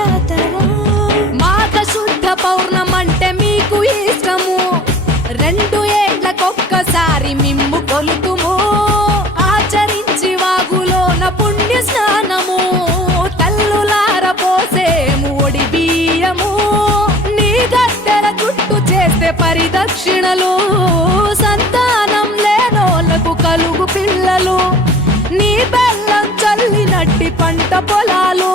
జాతర. మాఘ శుద్ధ పౌర్ణమంటే మీకు ఇష్టము, 2 ఏళ్లకొక్కసారి మిమ్ము కొలుతుము. ఆచరించి వాగులోన పుణ్య స్నానము, తల్లులార పోసేము ఒడి బియ్యము. నీ గద్దెల చుట్టూ చేస్తే పరిదక్షిణలు, సంతానం లేనోళ్లకు కలుగు పిల్లలు. నీ బెల్లం చల్లినట్టి పంట పొలాలు,